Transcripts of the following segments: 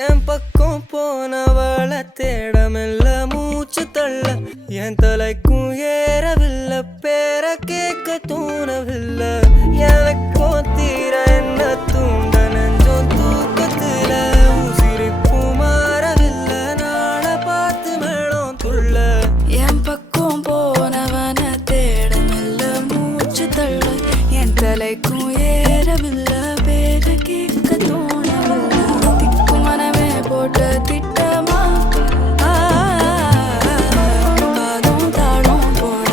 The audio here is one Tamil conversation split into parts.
என் பக்கம் போனவள தேடமில்ல மூச்சு தள்ள என் தலைக்கும் ஏறவில்லை பேர கேட்க தோணவில்லை எனக்கும் தீர என்ன தூண்ட நெஞ்சோம் தூக்கத்துல உசிரிப்பு மாறவில்லை நாள பார்த்து மேளம் துள்ள என் பக்கம் போனவன தேடமில்ல மூச்சு தள்ள என் தலைக்கும் ஏறவில்லை பேர கேட்க தோணவில்லை திக்கு மனமே போட்ட திட்டமா பாதம் தாளம் போட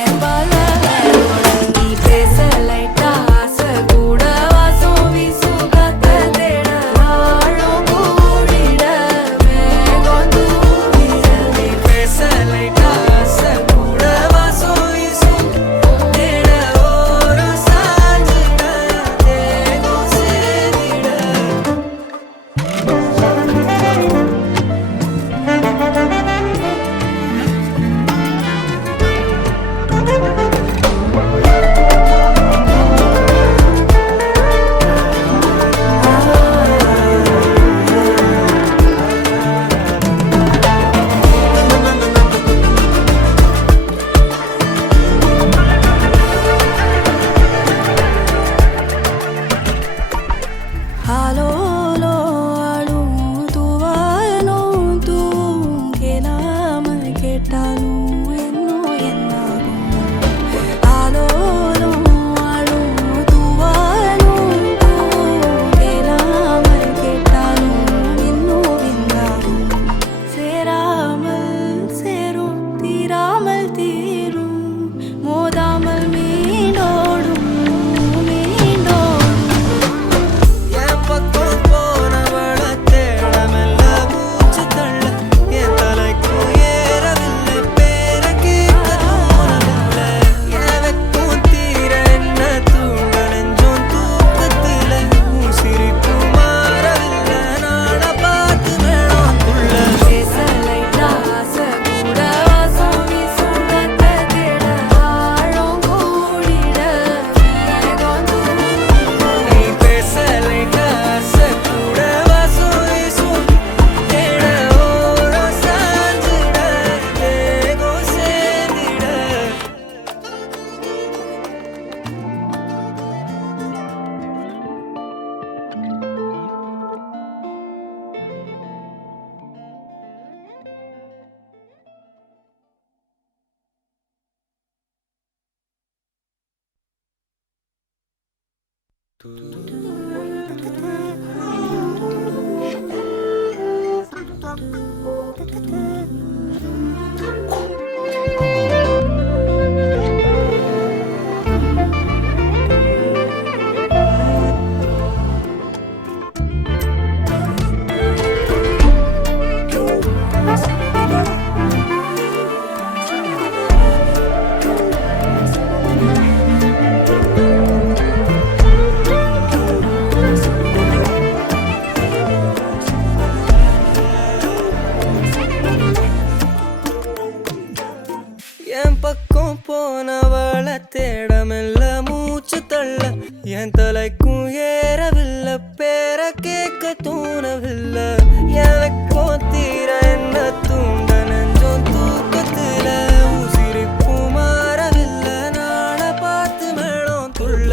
என் பால நீ பேச லைட்டா ஆசை கூட வாசம் வீசும் காத்த தேட ஆழம் கூடிட மேகம் தூவிட நீ பேச லைட்டா ஆசை கூட வாசம் வீசும் தேட ஓரம் சாஞ்சிட தேகம் சேரிட ஆலோலோ ஆளும் தூவாயனும் தூவும் கேளாமல் கேட்டாலும் இன்னும் என்னாகும் ஆலோலோ ஆளும் தூவாயனும் தூவும் கேளாமல் கேட்டாலும் இன்னும் என்னாகும் சேராமல் சேரும் தீராமல் தீரும் மோதாமல் மீண்டோடும் மீண்டோடும் என் பக்கம் போனவள தேடமில்ல மூச்சு தள்ள என் தலைக்கும் ஏறவில்லை பேர கேட்க தோணவில்லை எனக்கும் தீர என்ன தூண்ட நெஞ்சோம் தூக்கத்துல உசிரிப்பு மாறவில்லை நாள பார்த்து மேளம் துள்ள பேச லைட்டா ஆசை கூட வாசம் வீசும் காத்த தேட ஆழம் கூடிட மேகம் தூவிட நீ பேச லைட்டா ஆசை கூட வாசம் வீசும் தேட ஓரம் சாஞ்சிட தேகம் சேரிட என் பக்கம் போனவள தேடமில்ல மூச்சு தள்ள என் தலைக்கும் ஏறவில்லை பேர கேட்க தோணவில்லை எனக்கும் தீர என்ன தூண்ட நெஞ்சோம் தூக்கத்துல உசிரிப்பு மாறவில்லை நாள பார்த்து மேளம் துள்ள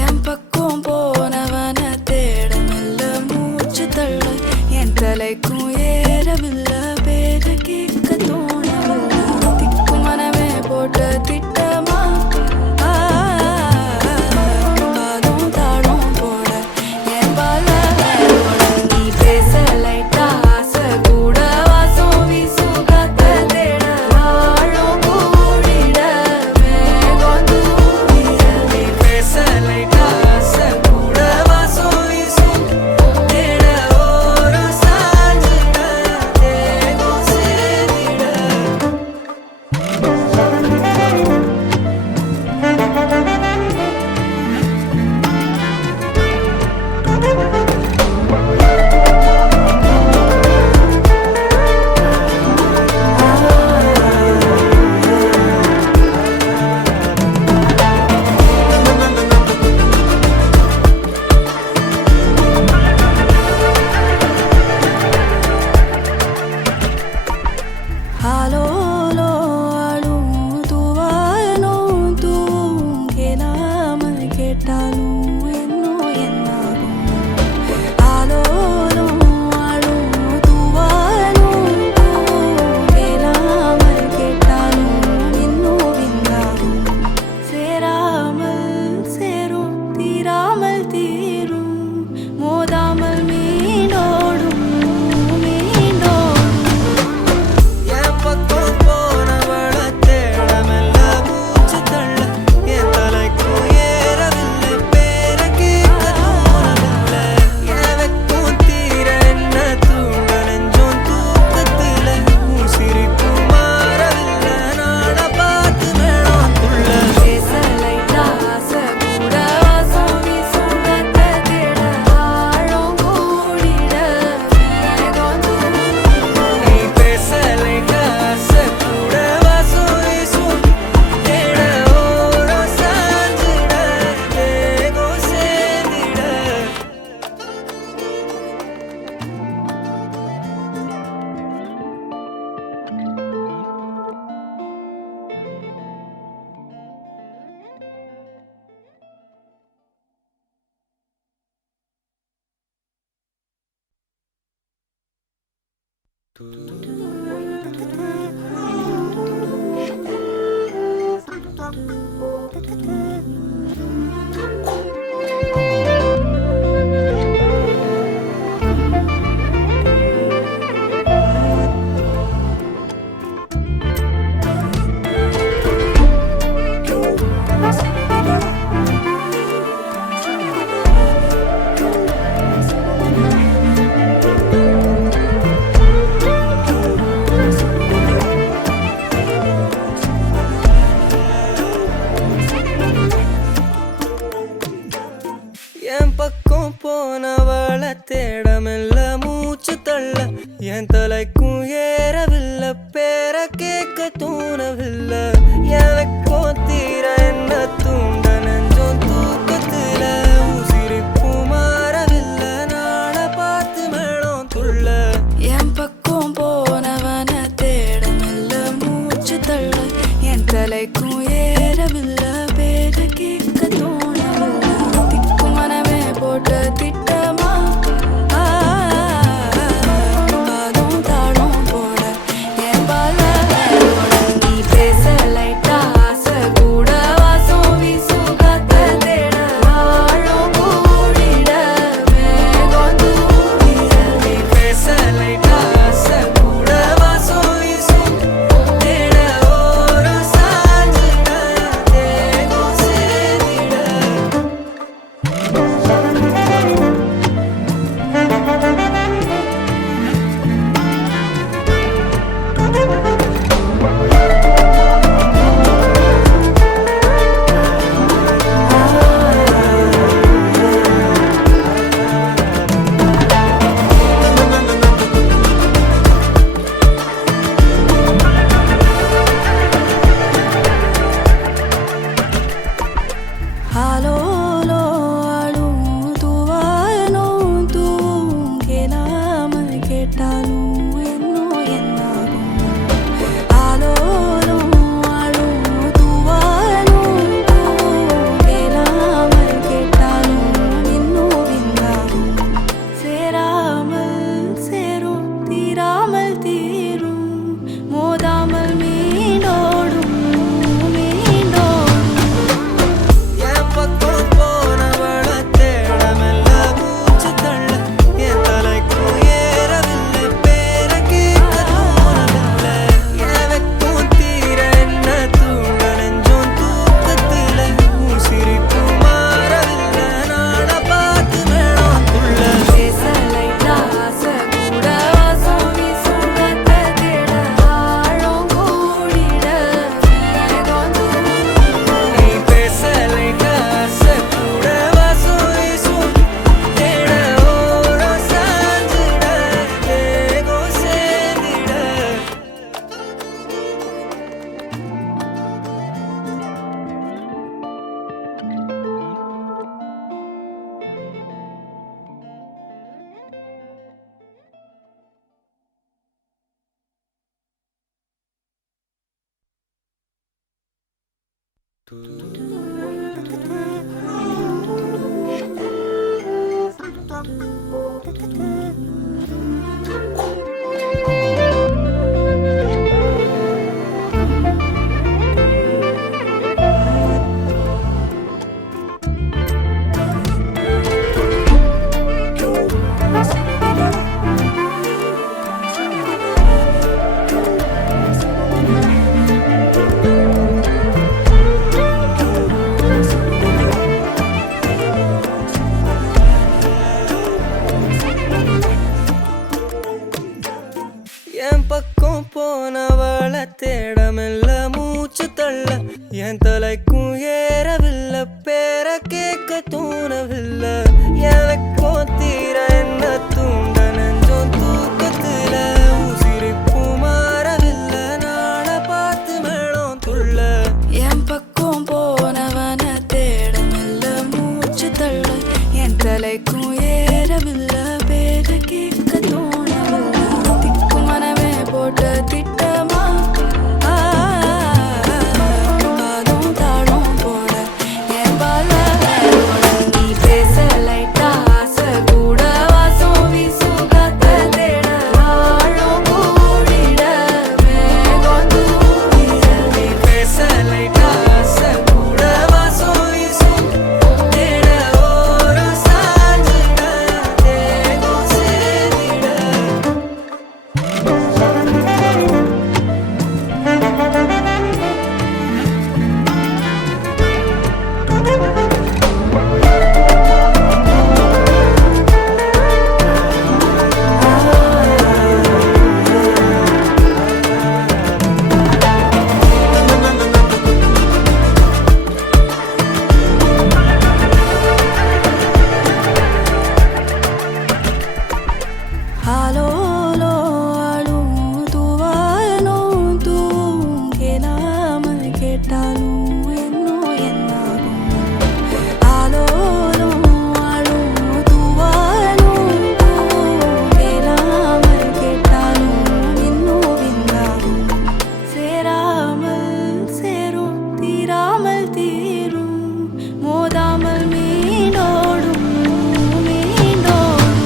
என் பக்கம் போனவன தேடமில்ல மூச்சு தள்ள என் தலைக்கும் ஏறவில்லை பேர கேட்க தோணவில்லை திக்கு மனமே போட்ட திட்டமா பாதம் தாளம் போட என் பால ஆலோலோ ஆளும் தூவானும் தூவும் கேளாமல் கேட்டாலும் என்னோ என்னாகும் ஆலோலோ ஆளும் தூவானும் தூவும் கேளாமல் கேட்டாலும் என்னோ என்னாகும் சேராமல் சேரும் தீராமல் தீரும் மோதாமல் மீண்டோடும் மீண்டோடும் என் பக்கம் போனவள தேடமெல்ல மூச்சு தள்ள என் தலைக்கும் ஏறவில்லை பேர கேட்க தோணவில்லை என் வெக்கம் தீர என்ன தூண்ட நெஞ்சோம் தூக்கத்தில உன் சிரிப்பு மாறவில்லை நாட பார்த்து மேளம் துள்ள பேசலைட்டா ஆசை கூட வாசம் வீசும் காத்த தேட ஆழம் கூடிட மேகம் தூவும் நீ பேசலை காசை கூட வாசம் வீசும் தேட ஓரம் சாஞ்சிட தேகம் சேர்ந்திட என் பக்கம் போனவள தேடமெல்ல மூச்சு தள்ள என் தலைக்கும் ஏறவில்லை பேர கேட்க தோணவில்லை எனக்கும் தீர என்ன தூண்ட நெஞ்சோம் தூக்கத்தில உன் சிரிப்பு மாறவில்லை நாட பார்த்து மேளம் துள்ள என் பக்கம் போனவன தேடமில்ல மூச்சு தள்ள என் தலைக்கும் ஏறவில்லை பேர கேட்க தோணவில்லை திக்கு மனமே போட்ட திட்டமா பாலும் தாளும் போட என் பால நீ பேசலைட்டா ஆசை கூட வாசம் வீசும் காத்த தேட ஆழம் கூடிட மேகம் தூவிட நீ பேசலை காசை கூட வாசம் வீசும் தேட ஓரம் சாஞ்சிட என் பக்கம் போனவள தேடமெல்ல மூச்சு தள்ள என் தலைக்கும் ஏறவில்லை பேர கேட்க தோணவில்லை எனக்கும் தீர என்ன தூண்ட நெஞ்சோம் தூக்கத்துல உசிரிப்பும் மாறவில்லை நாளை பார்த்து மேளம் துள்ள என் பக்கம் போனவன தேடமில்ல மூச்சு தள்ள என் தலைக்கும் ஏறவில்லை பேர கேட்க தோணவில்லை திக்கு மனமே போட்ட திட்டமா பாலும் தாளும் போட என் பால வேரோட நீ பேச லைட்டா ஆசை கூட வாசம் வீசும் காத்த தேட ஆழம் கூடிட மேகம் தூவிட நீ பேச லைட்டா ஆசை கூட வாசம் வீசும் தேட ஓரம் சாஞ்சிட தேகம் சேர்ந்திட ஆலோலோ ஆளும் தூவாலும் தூவும் கேளாமல் கேட்டாலும் என்னோ என்னாகும் ஆலோலோ ஆளும் தூவாலும் தூவும் கேளாமல் கேட்டாலும் இன்னோ விண்ணாகும் சேராமல் சேரும் தீராமல் தீரும் மோதாமல் மீண்டோடும் மீண்டோடும்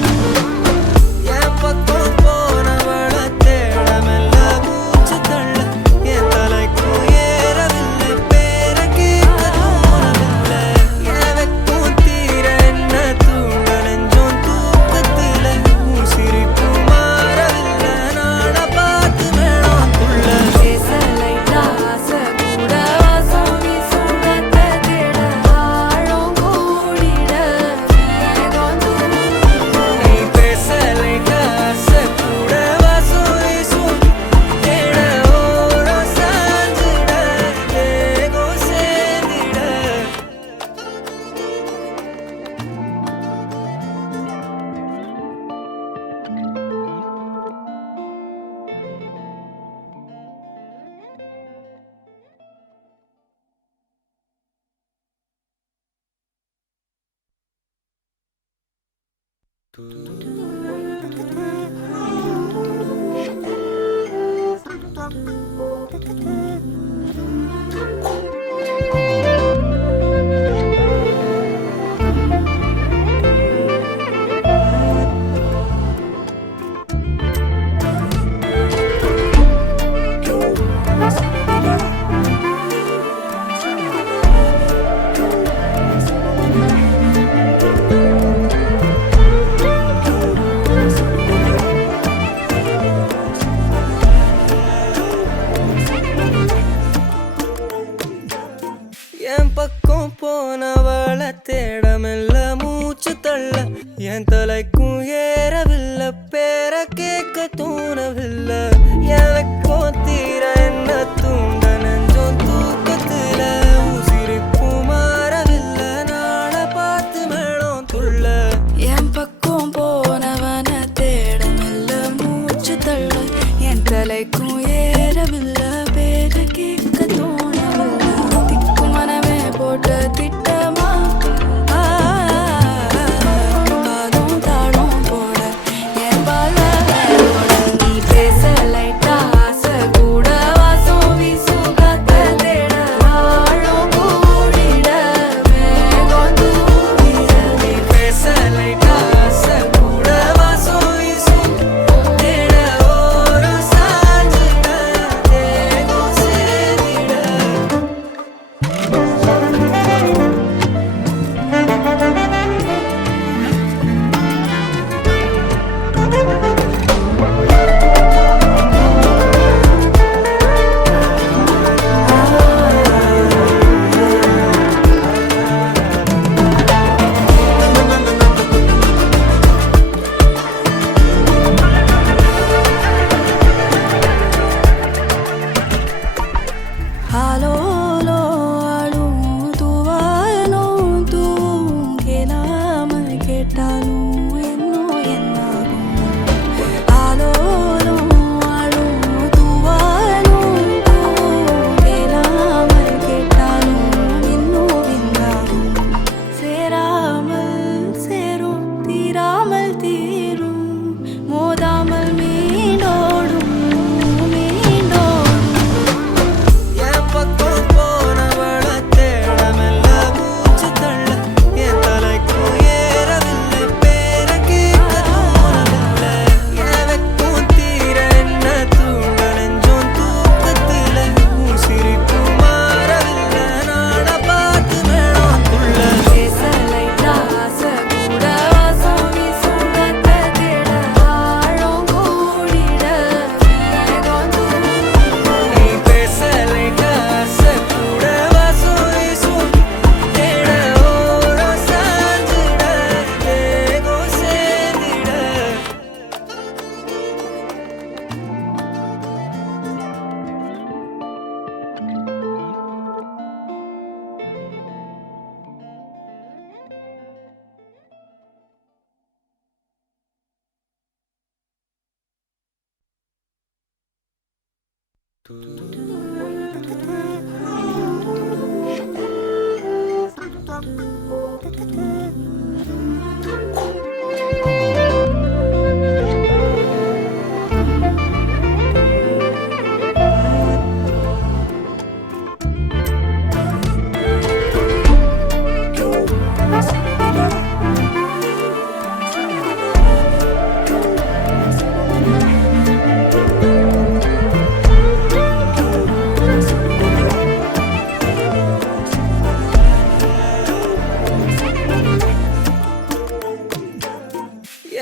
என் பக்கம் போனவள தேடமெல்ல மூச்சு தள்ள என் தலைக்கும் ஏறவில்லை பேர கேட்க தோணவில்லை எனக்கும் தீர என்ன தூண்ட நெஞ்சோம் தூக்கத்துல உசிரிப்பு மாறவில்லை நாளை பார்த்து மேளம் துள்ள பேச லைட்டா ஆசை கூட வாசம் வீசும் காத்த தேட ஆழம் கூடிட மேகம் தூவிட நீ பேச லைட்டா ஆசை கூட வாசம் வீசும் தேட ஓரம் சாஞ்சிட தேகம் சேர்ந்திட என் பக்கம் போனவள தேடமெல்ல மூச்சு தள்ள என் தலைக்கும் ஏறவில்லை பேர கேட்க தோணவில்லை எனக்கும் தீர என்ன தூண்ட நெஞ்சோம் தூக்கத்துல உசிரிப்பும் மாறவில்லை நாளை பார்த்து மேளம் துள்ள என் பக்கம் போனவன தேடமில்ல மூச்சு தள்ள என் தலைக்கும் ஏறவில்லை பேர கேட்க தோணவில்லை திக்கு மனமே போட்ட திட்டமா பாலும் தாளும் போட என் பால வேரோட நீ பேச லைட்டா ஆசை கூட வாசம் வீசும் காத்த தேட ஆழம்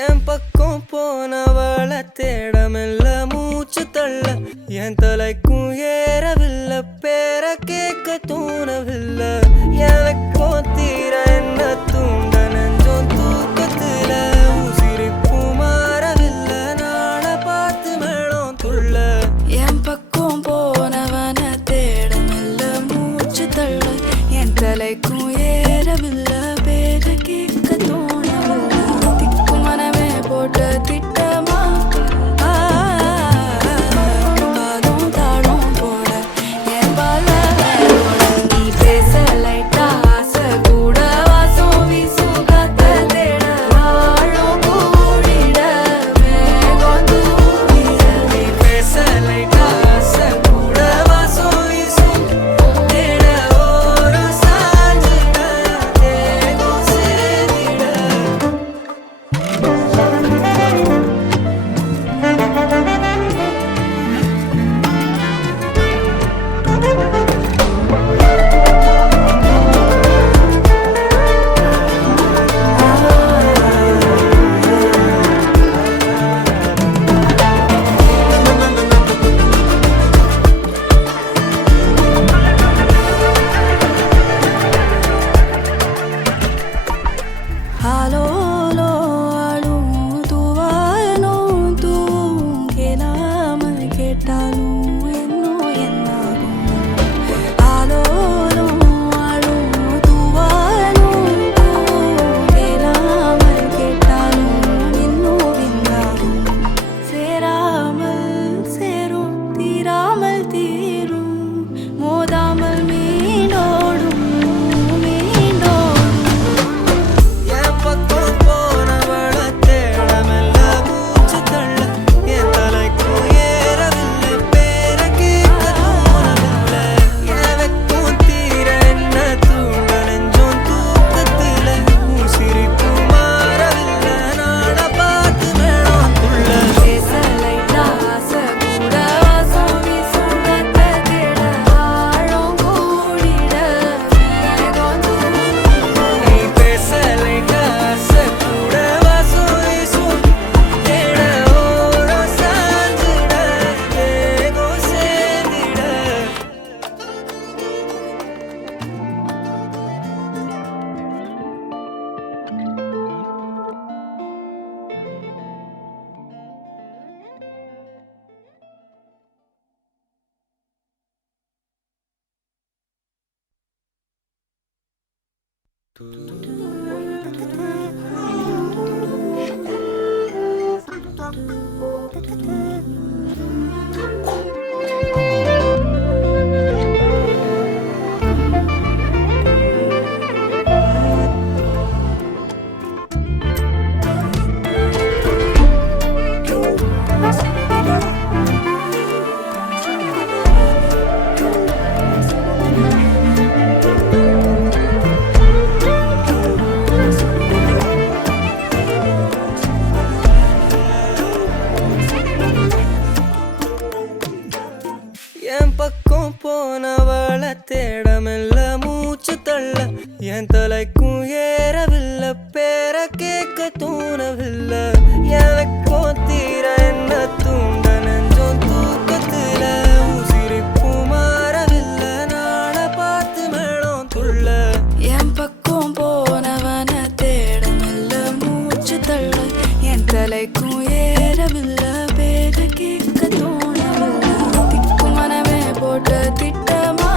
என் பக்கம் போனவள தேடமெல்ல மூச்சு தள்ள என் தலைக்கும் ஏறவில்லை பேர கேட்க தூணவில்லை எனக்கும் தீர என்ன தூண்ட நெஞ்சோம் தூக்கத்துல உசிரிப்பும் மாறவில்லை நாள பார்த்து மேளம் துள்ள என் பக்கம் போனவன தேடமில்ல மூச்சு தள்ள என் தலைக்கும் ஏறவில்லை பேர கேட்க தோணவில்லை திக்கு மனமே போட்ட திட்டமா பாதம் தாளம் போட என் பால நீ பேச லைட்டா ஆசை கூட வாசம் வீசும் காத்த தேட ஆழம் கூடிட மேகம் தூவிட நீ பேச லைட்டா ஆசை கூட வாசம் வீசும் தேட ஓரம் சாஞ்சிட தேகம் சேர்ந்திட ஆலோலோ ஆளும் தூவாயனும் தூவும் கேளாமல் கேட்டாலும் இன்னும் என்னாகும் ஆலோலோ ஆளும் தூவாயனும் தூவும் கேளாமல் கேட்டாலும் இன்னும் விண்ணாகும் சேராமல் சேரும் தீராமல் தீரும் மோதாமல் மீண்டோடும் மீண்டோடும் என் பக்கம் போனவள தேடமெல்ல மூச்சு தள்ள என் தலைக்கும் ஏறவில்லை பேர கேட்க தோணவில்லை எனக்கும் தீர என்ன தூண்ட நெஞ்சோம் தூக்கத்துல உசிரிப்பு மாறவில்லை நாட பார்த்து மேளம் துள்ள பேச லைட்டா ஆசை கூட வாசம் வீசும் காத்த தேட ஆழம் கூடிட மேகம் தூவிட நீ பேச லைட்டா ஆசை கூட வாசம் வீசும் தேட ஓரம் சாஞ்சிட தேகம் சேர்ந்திட என் பக்கம் போனவள தேடமெல்ல மூச்சு தள்ள என் தலைக்கும் ஏறவில்லை பேர கேட்க தூணவில்லை எனக்கும் தீர என்ன தூண்ட நெஞ்சோம் தூக்கத்துல உசிரிப்பும் மாறவில்லை நாள பார்த்து மேளம் துள்ள என் பக்கம் போனவன தேடமில்ல மூச்சு தள்ள என் தலைக்கும் ஏறவில்லை பேர கேட்க தோணவில்லை திக்கு மனமே போட்ட திட்டமா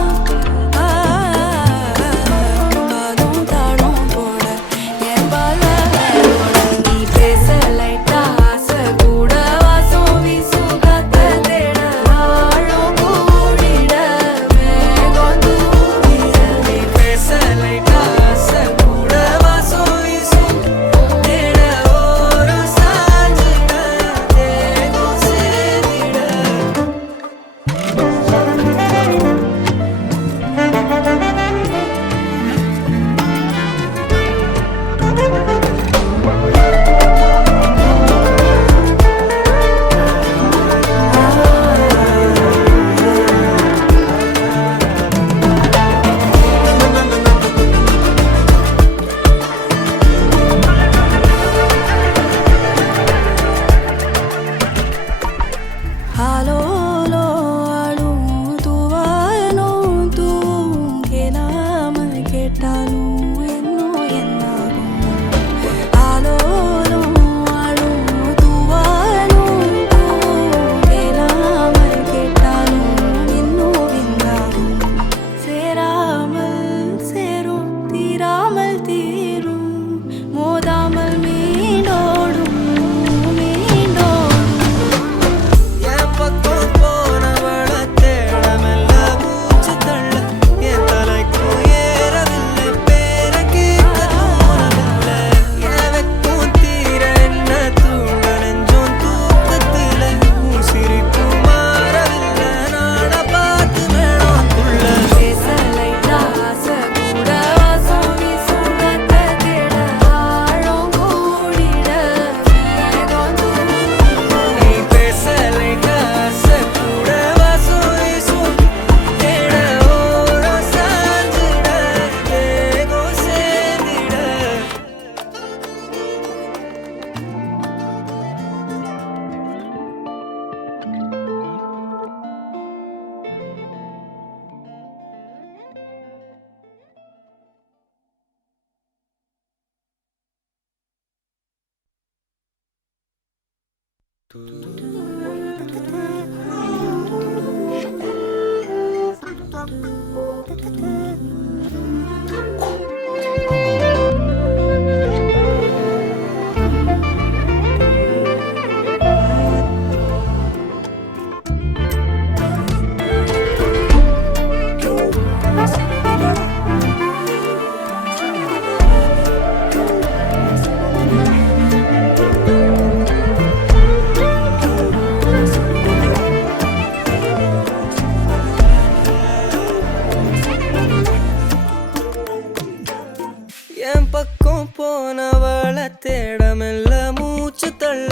என் பக்கம் போனவள தேடமெல்ல மூச்சு தள்ள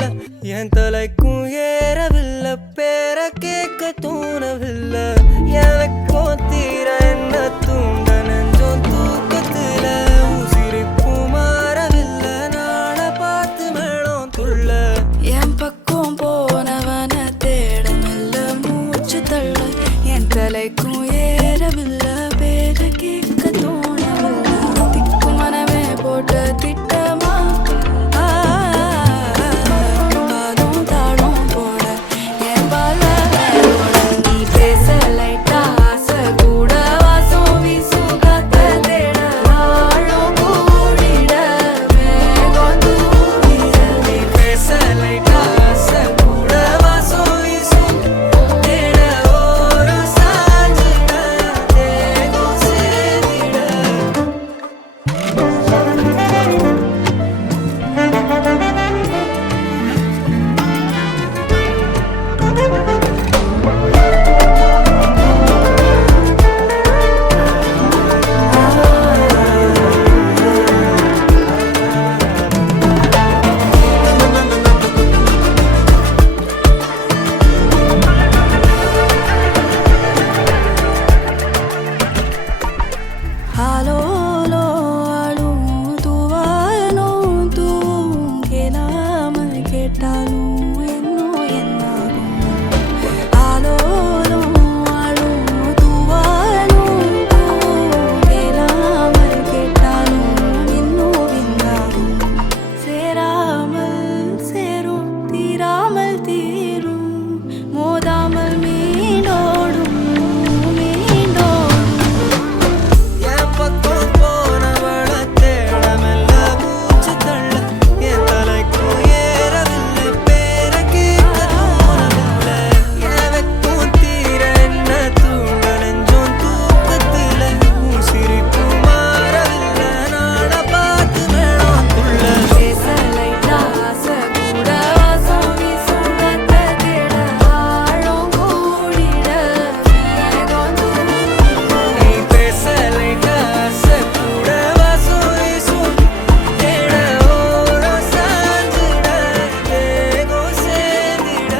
என் தலைக்கும் ஏறவில்லை பேர கேட்க தோணவில்லை எனக்கும் தீர என்ன தூண்ட நெஞ்சோம் தூக்கத்துல உசிரிப்பும் மாறவில்லை நாள பார்த்து மேளம் துள்ள என் பக்கம் போனவன தேடமில்ல மூச்சு தள்ள என் தலைக்கும் ஏறவில்லை பேர கேட்க தோணவில்லை திக்கு மனமே போட்ட திட்டமா பாதம் தாளம் போட என் பால நீ பேச லைட்டா ஆசை கூட வாசம் வீசும் காத்த தேட ஆழம் கூடிட மேகம் தூரிட நீ பேச லைட்டா ஆசை கூட வாசம் வீசும் தேட ஓரம் சாஞ்சிட தேகம் சேர்ந்திட ஆலோலோ ஆளும் தூவாயனும் தூவும் கேளாமல் கேட்டாலும் இன்னும் என்னாகும் ஆலோலோ ஆளும் தூவாயனும் தூவும் கேளாமல் கேட்டாலும் இன்னும் என்னாகும் சேராமல் சேரும் தீராமல் தீரும் மோதாமல் மீண்டோடும் மீண்டோடும் என் பக்கம் போனவள தேடமெல்ல மூச்சு தள்ள என் தலைக்கும் ஏறவில்லை பேர கேட்க தோணவில்லை எனக்கும் தீர என்ன தூண்ட நெஞ்சோம் தூக்கத்துல உசிரிப்பு மாறவில்லை நாள பார்த்து மேளம் துள்ள பேச லைட்டா ஆசை கூட வாசம் வீசும் காத்த தேட ஆழம் கூடிட மேகம் தூரிட நீ பேச லைட்டா ஆசை கூட வாசம் வீசும் தேட ஓரம் சாஞ்சிட தேகம் சேர்ந்திட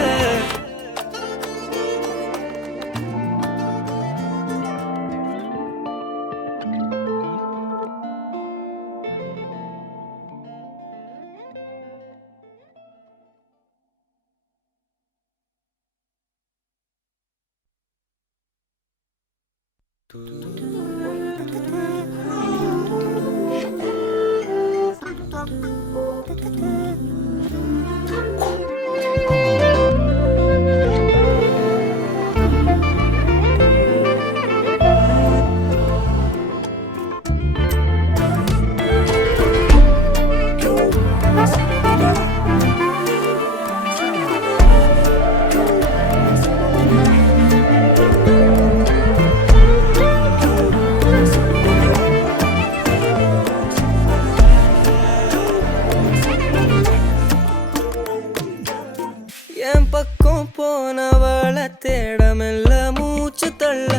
என் பக்கம் போனவள தேடமெல்ல மூச்சு தள்ள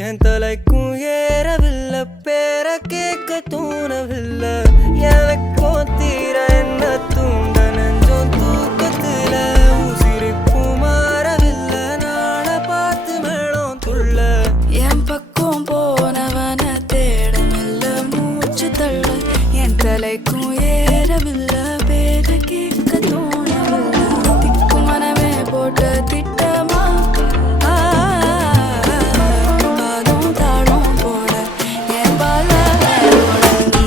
என் தலைக்கும் ஏறவில்லை பேர கேட்க தோணவில்லை எனக்கும் தீர என்ன தூண்ட நெஞ்சோம் தூக்கத்துல உசிரிப்பும் மாறவில்லை நாள பார்த்து மேளம் துள்ள என் பக்கம் போனவன தேடமில்ல மூச்சு தள்ள என் தலைக்கும் ஏறவில்லை பேர கேட்க தோணவில்லை திக்கு மனமே போட்ட திட்டமா பாதம் தாளம் போட என் பால நீ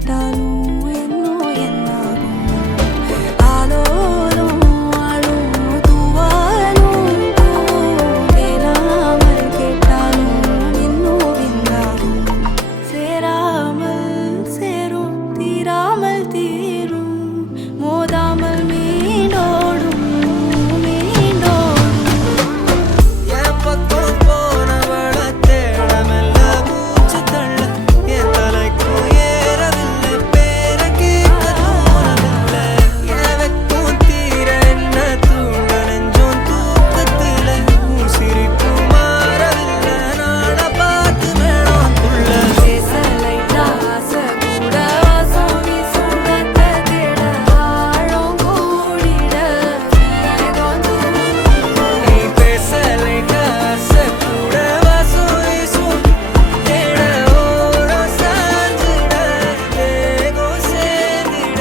கேட்டாலும் இன்னும் என்னாகும் ஆலோலம் ஆளும் தூவாலும் கேளாமல் கேட்டாலும் இன்னும் என்னாகும் சேராமல் சேரும் தீராமல் தீரும் மோதாமல் மீண்டோடும் மீண்டோடும் என் பக்கம் போனவள தேடமெல்ல மூச்சு தள்ள என் தலைக்கும் ஏறவில்லை பேர கேட்க தோணவில்லை என் வெக்கம் தீர என்ன தூண்ட நெஞ்சோம் தூக்கத்தில உன் சிரிப்பு மாறவில்லை நாட பார்த்து மேடம் துள்ள பேசலைட்டா ஆசை கூட வாசம் வீசும் காத்த தேட ஆழம் கூடிட மேகம் தூவும் நீ பேசலைட்ட ஆசை கூட வாசம் வீசும் தேட ஓரம் சாஞ்சிட தேகம் சேர்ந்திட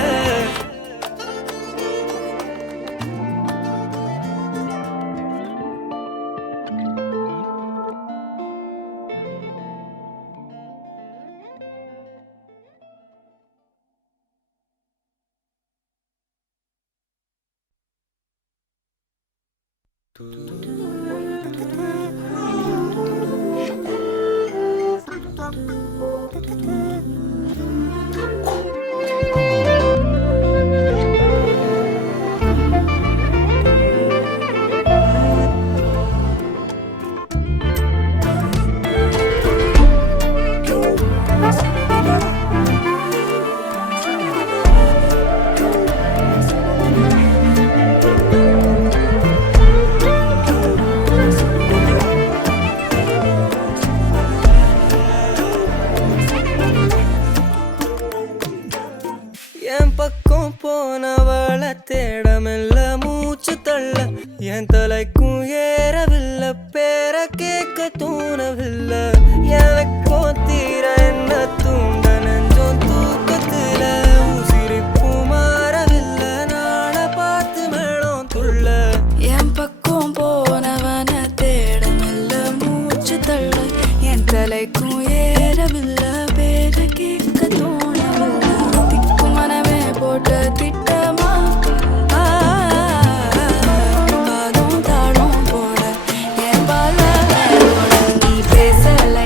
என் பக்கம் போனவள தேடமெல்ல மூச்சு தள்ள என் தலைக்கும் ஏறவில்லை பேர கேட்க தோணவில்லை எனக்கும் தீர என்ன தூண்ட நெஞ்சோம் தூக்கத்தில உன் சிரிப்பு மாறவில்லை நாட பார்த்து மேடம் துள்ள என் பக்கம் போனவன தேடமில்ல மூச்சு தள்ள என் தலைக்கும் ஏறவில்லை பேர கேட்க தோணவில்லை திக்கு மனமே போட்ட திட்டமா தாளம் தாளம் போட என் பால நீ பேசல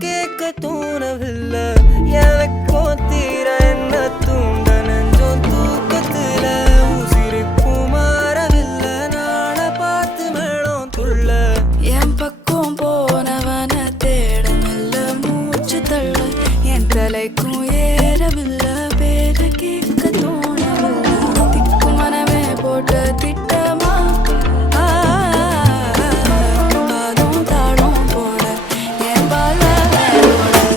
கேட்க தோணவில்லை எனக்கும் தீர என்ன தூண்ட நெஞ்சம் தூக்கத்துல உசிருக்கும் மாறவில்லை நாள பார்த்து மேளம் துள்ள என் பக்கம் போனவன தேட மெல்ல மூச்சு தள்ள என் தலைக்கும் ஏறவில்லை பேர கேட்க தோணவில்லை திக்கு மனமே போட்ட திட்டமா பாதம் தாளம் போட என் பால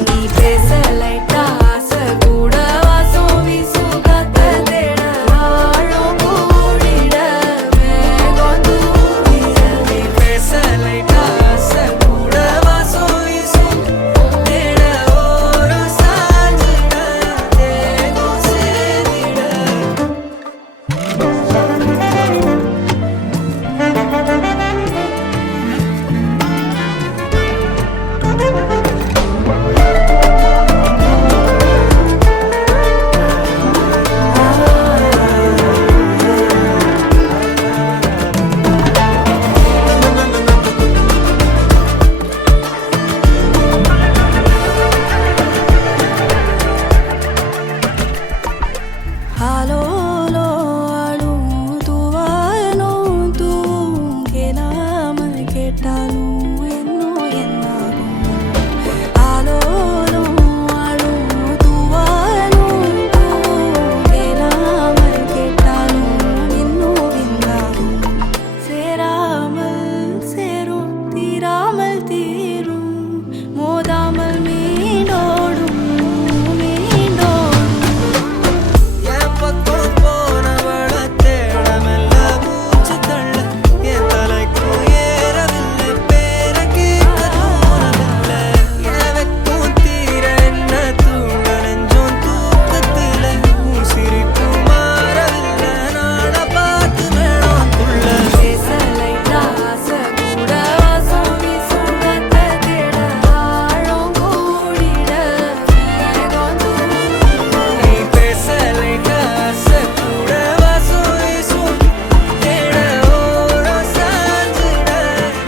நீ பேச லைட்டா ஆசை கூட வாசம் வீசும் காத்த தேட ஆழம் கூடிட மேகம் தூங்கிட நீ பேச லைட்டா ஆசை கூட வாசம் வீசும் தேட ஓரம் சாஞ்சிட தேகம் சேதிட ஆலோலோ ஆளும் தூவாலும் தூவும் கேளாமல் கேட்டாலும் என்னோ என்னாகும் ஆலோலோ ஆளும் தூவாலும் தூவும் கேளாமல் கேட்டாலும் என்னோ என்னாகும் சேராமல் சேரும் தீராமல் தீரும் மோதாமல் மீண்டோடும் மீண்டோடும் என் பக்கம் போனவள தேட மெல்ல மூச்சு தள்ள என் தலைக்கும் ஏறவில்லை பேர கேட்க தோணவில்லை எனக்கும் தீர என்ன தூண்ட நெஞ்சம் தூக்கத்துல சிரிப்பு மாறவில்லை நாட பார்த்து மேளம் துள்ள பேச லைட்டா ஆசை கூட வாசம் வீசும் காத்த தேட ஆழம் கூடிட மேகம் தூங்கிட நீ பேச லைட்டா ஆசை கூட வாசம் வீசும் தேட ஓரம் சாஞ்சிட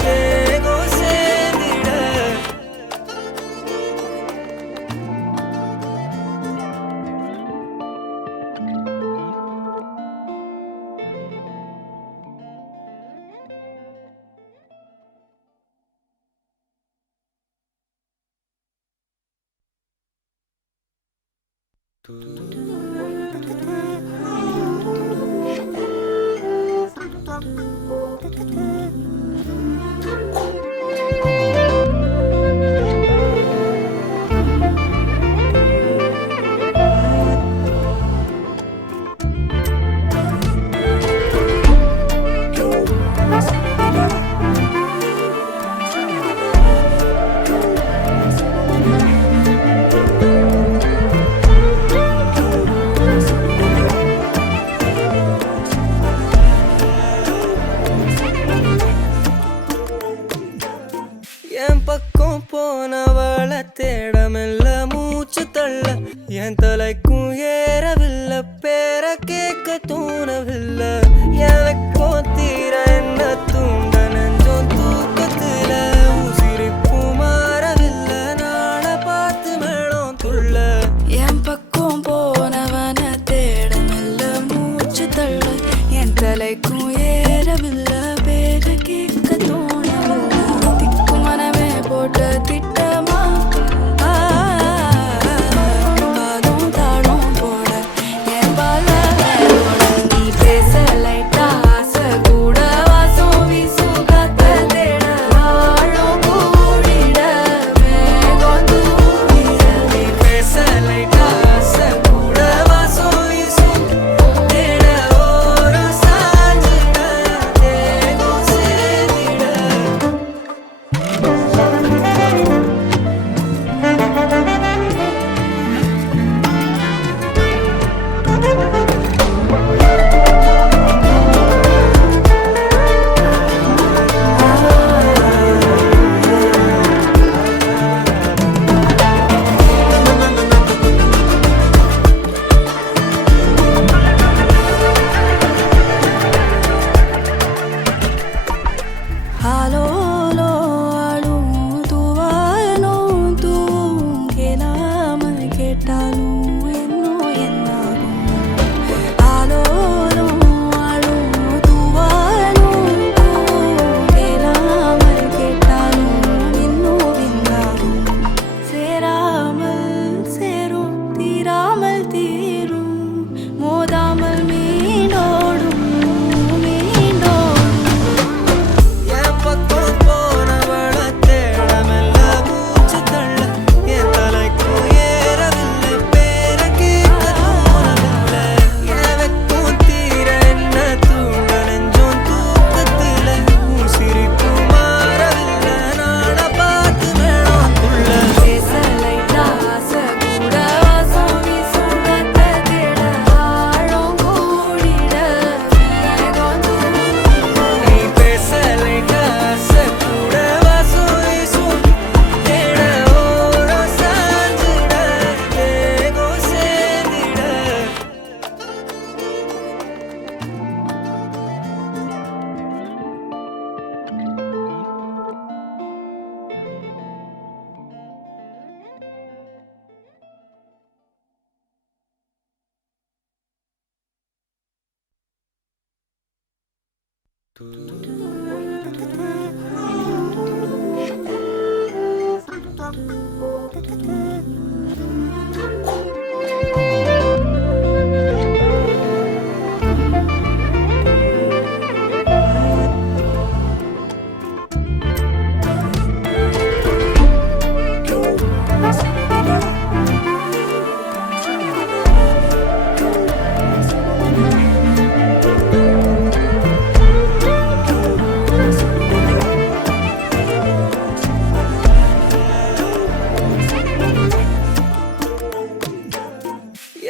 தேகம் சேதிட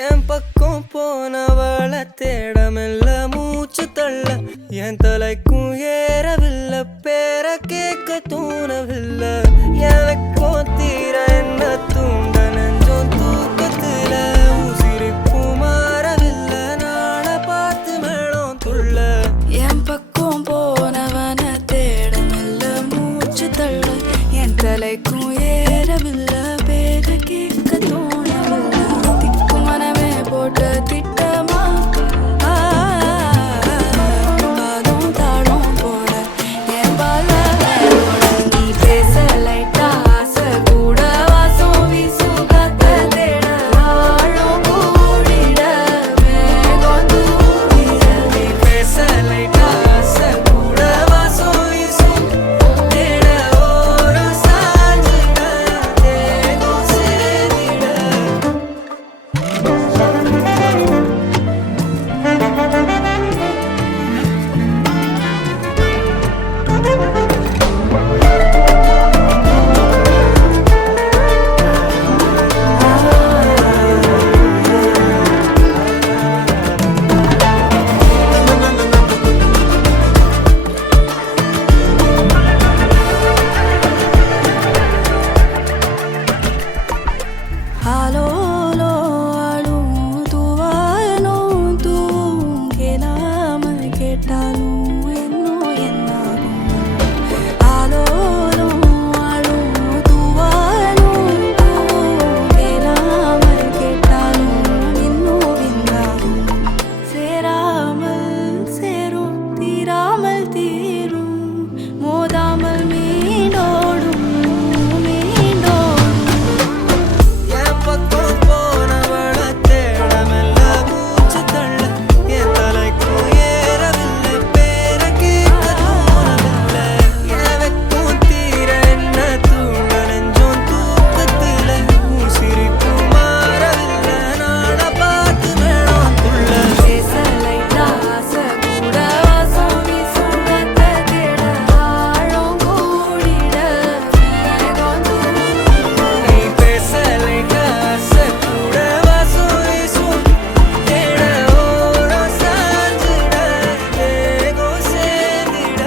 என் பக்கம் போனவள தேடமெல்ல மூச்சு தள்ள என் தலைக்கும் ஏறவில்லை பேர கேட்க தோணவில்லை எனக்கும் தீர என்ன தூண்ட நெஞ்சோம் தூக்கத்துல உசிரிப்பும் மாறவில்லை நாள பார்த்து மேளம் துள்ள என் பக்கம் போனவன தேடமில்ல மூச்சு தள்ள என் தலைக்கும் ஏறவில்லை பேர கேட்க தோணவில்லை திக்கு மனமே போட்ட திட்டமா பாதம் தாளம் போட என் பால நீ பேச லைட்டா ஆசை கூட வாசம் வீசும் காத்த தேட ஆழம் கூடிட மேகம் தூவிட நீ பேச லைட்டா ஆசை கூட வாசம் வீசும் தேட ஓரம் சாஞ்சிட தேகம் சேர்ந்திட ஆலோலோ ஆளும் தூவாயனும் தூவும் கேளாமல் கேட்டாலும் இன்னும் என்னாகும் ஆலோலோ ஆளும் தூவாயனும் தூவும் கேளாமல் கேட்டாலும் இன்னும் விண்ணாகும் சேராமல் சேரும் தீராமல் தீரும் மோதாமல் மீண்டோடும் மீண்டோடும் என் பக்கம் போனவள தேடமெல்ல மூச்சு தள்ள என் தலைக்கும் ஏறவில்லை பேர கேட்க தோணவில்லை எனக்கும் தீர என்ன தூண்ட நெஞ்சோம் தூக்கத்துல உசிரிப்பு மாறவில்லை நாட பார்த்து மேளம் துள்ள பேச லைட்டா ஆசை கூட வாசம் வீசும் காத்த தேட ஆழம் கூடிட மேகம் தூவிட நீ பேச லைட்டா ஆசை கூட வாசம் வீசும் தேட ஓரம் சாஞ்சிட தேகம் சேர்ந்திட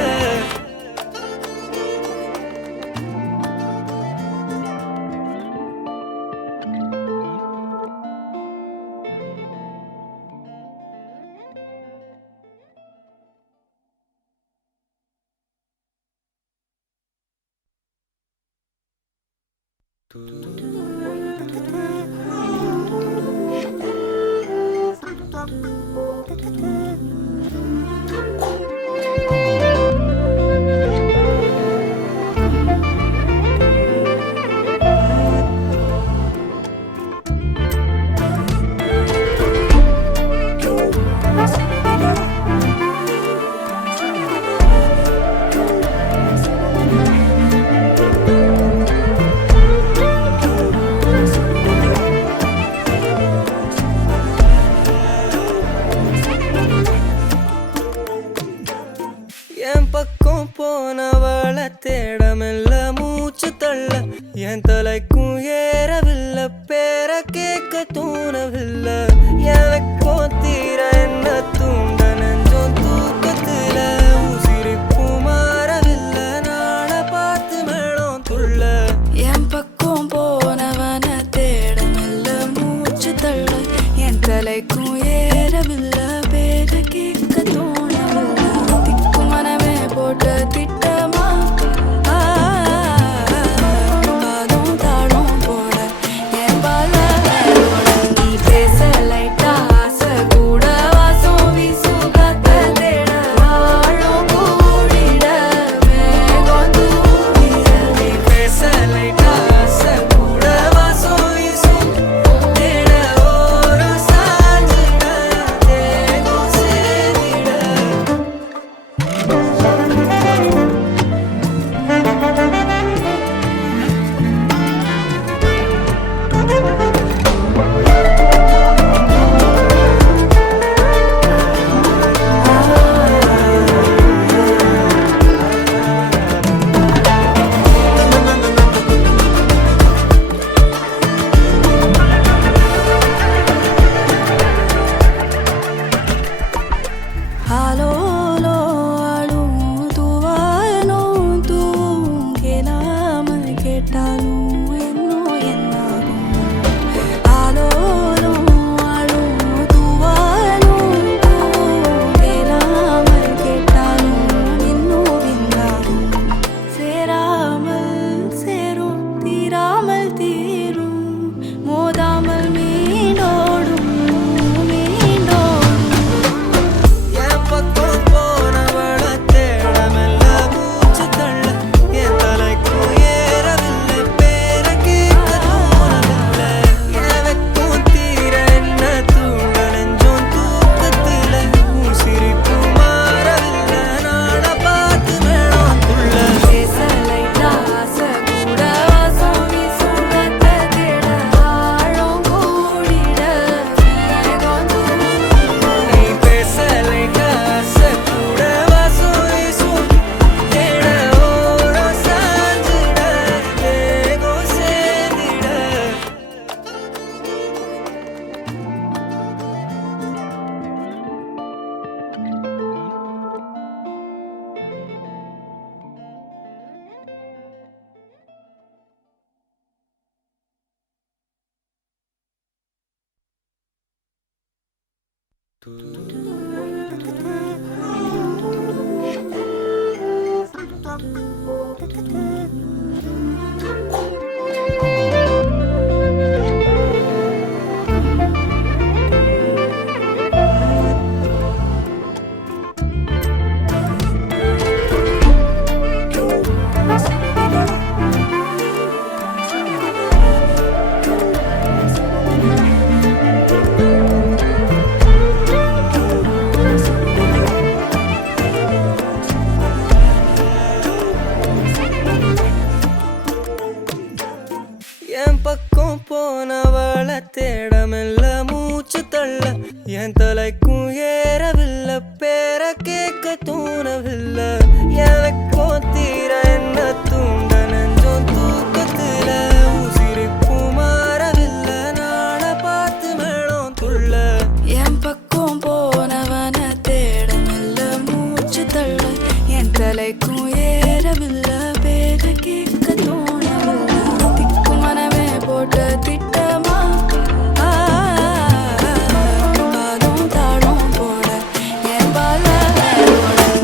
என் பக்கம் போனவள தேடமெல்ல மூச்சு தள்ள என் தலைக்கும் ஏறவில்லை பேர கேட்க தோணவில்லை எனக்கும் தீர என்ன தூண்ட நெஞ்சோம் தூக்கத்துல உசிரிப்பும் மாறவில்லை நாள பார்த்து மேளம் துள்ள என் பக்கம் போனவன தேடமில்ல மூச்சு தள்ள என் தலைக்கும் ஏறவில்லை பேர கேட்க தோணவில்லை திக்கு மனமே போட்ட திட்டமா பாதம் தாளம் போட என் பால நீ என் பக்கம் போனவள தேடமெல்ல மூச்சு தள்ள என் தலைக்கும் ஏறவில்லை பேர கேட்க தோணவில்லை எனக்கோ தீர என்ன தூண்ட நெஞ்சம் தூக்கத்துல உசிரிப்பும் மாறவில்லை நாட பார்த்து மேளம் துள்ள என் பக்கம் போனவன தேடமில்ல மூச்சு தள்ள என் தலைக்கும் ஏறவில்லை பேர கேட்க தோணவில்லை திக்கு மனமே போட்ட திட்டமா பாதம் தாளம் போட என் பால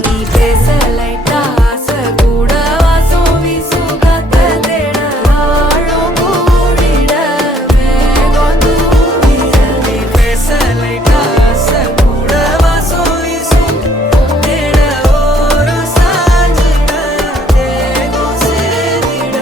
நீ பேச லைட்டா ஆசை கூட வாசம் வீசும் காத்த தேட ஆழம் கூடிட வேகம் தூண்டிட நீ பேச லைட்டா ஆசை கூட வாசம் வீசும் தேட ஓரம் சாஞ்சிட தேகம் சேர்ந்திட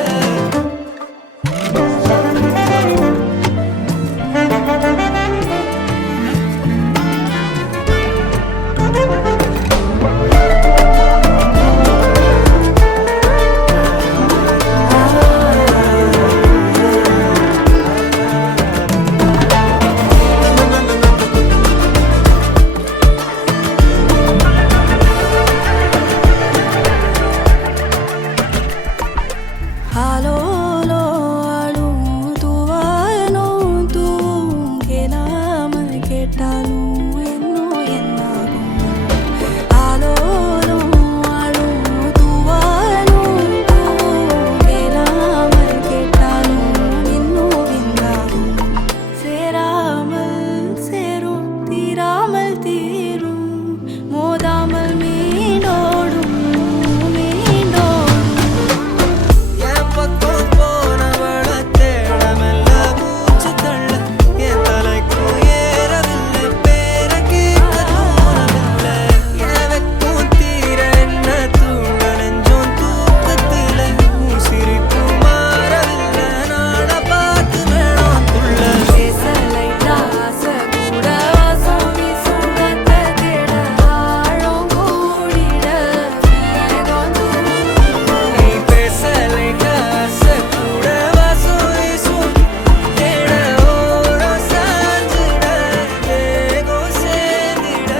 ஆலோலோ ஆளும் தூவானும் தூவும் கேளாமல் கேட்டாலும் இன்னும் என்னாகும் ஆலோலோ ஆளும் தூவானும் தூவும் கேளாமல் கேட்டாலும் இன்னும் என்னாகும் சேராமல் சேரும் தீராமல் தீரும் மோதாமல் மீண்டோடும் மீண்டோடும் என் பக்கம் போனவள தேடமெல்ல மூச்சு தள்ள என் தலைக்கும் ஏறவில்லை பேர கேட்க தோணவில்லை எனக்கும் தீர என்ன தூண்ட நெஞ்சம் தூக்கத்துல உசிரிப்பு மாறவில்லை நாட பார்த்து மேளம் துள்ள பேச லைட்டா ஆசை கூட வாசம் வீசும் காத்த தேட ஆழம் கூடிட வேகம் தூண்டிட நீ பேச லைட்டா ஆசை கூட வாசம் வீசும் தேட ஓரம் சாஞ்சிட தேகம் சேர்ந்திட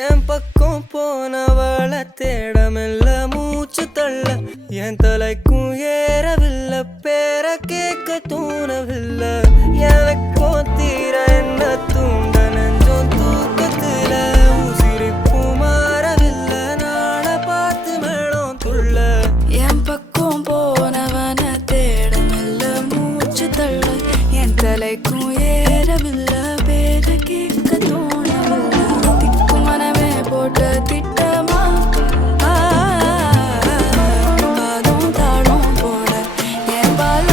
என் பக்கம் போனவள தேடமெல்ல மூச்சு தள்ள என் தலைக்கும் ஏறவில்லை பேர கேட்க தோணவில்லை எனக்கோ தீர என்ன தூண்ட நெஞ்சம் தூக்கத்துல உசிரிப்பு மாறவில்லை நாட பார்த்து மேளம் துள்ள என் பக்கம் போனவன தேடமில்ல மூச்சு தள்ள என் தலைக்கும் ஏறவில்லை பேர கேட்க தோணவில்லை திக்கு மனமே போட்ட திட்டமா பாதம் தாளம் போட என் பால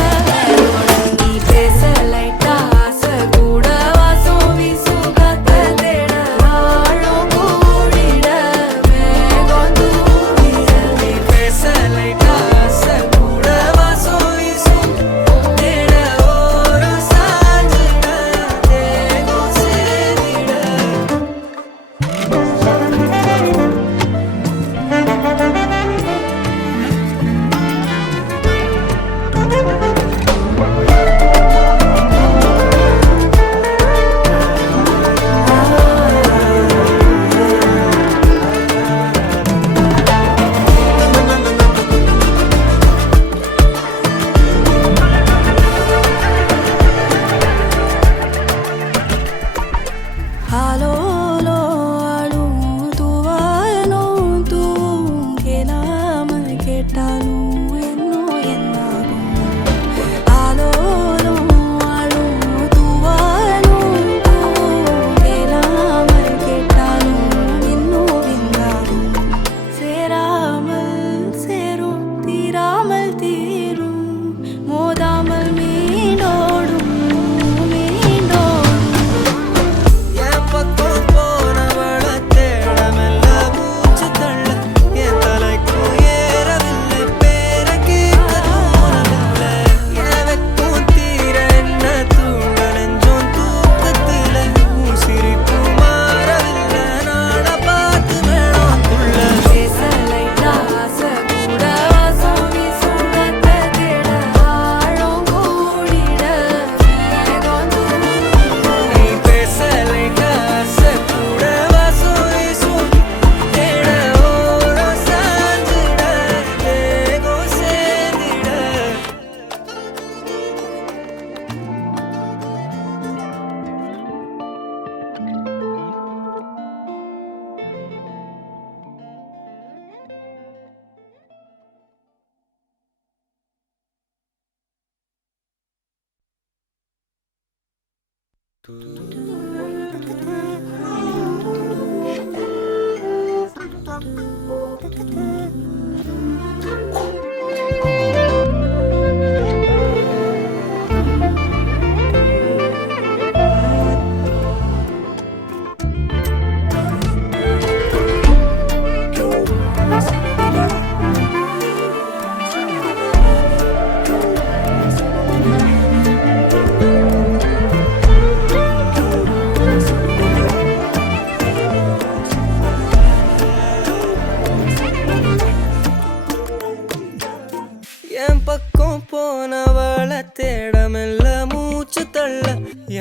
என் பக்கம் போனவள தேடமெல்ல மூச்சு தள்ள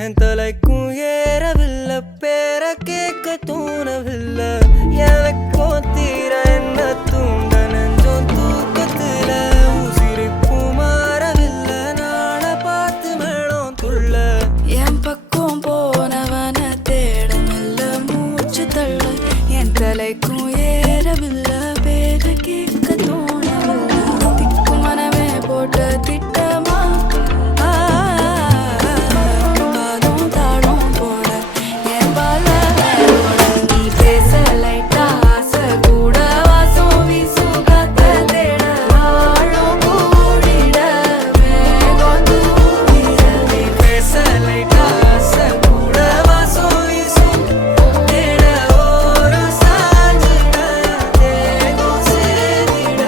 என் தலைக்கும் ஏறவில்லை பேர கேட்க தோணவில்லை எனக்கும் தீர என்ன தூண்ட நெஞ்சம் தூக்கத்துல உசிரிப்பும் மாறவில்லை நாளை பார்த்து மேளம் துள்ள என் பக்கம் போனவன தேடமில்ல மூச்சு தள்ள என் தலைக்கும் ஏறவில்லை பேர கேட்க தோணவில்லை திக்கு மனமே போட்ட திட்டமா பாலும் தாளும் போட என் பால நீ பேச லைட்டா ஆசை கூட வாசம் வீசும் காத்த தேட ஆழம் கூடிட வேகம் தூவிட பேச லைட்டா ஆசை கூட வாசம் வீசும் தேட ஓரம் சாஞ்சிட தேகம் சேதிட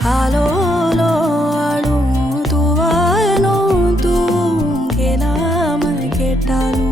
Halolo alu tuvaano tu ke naam ketalu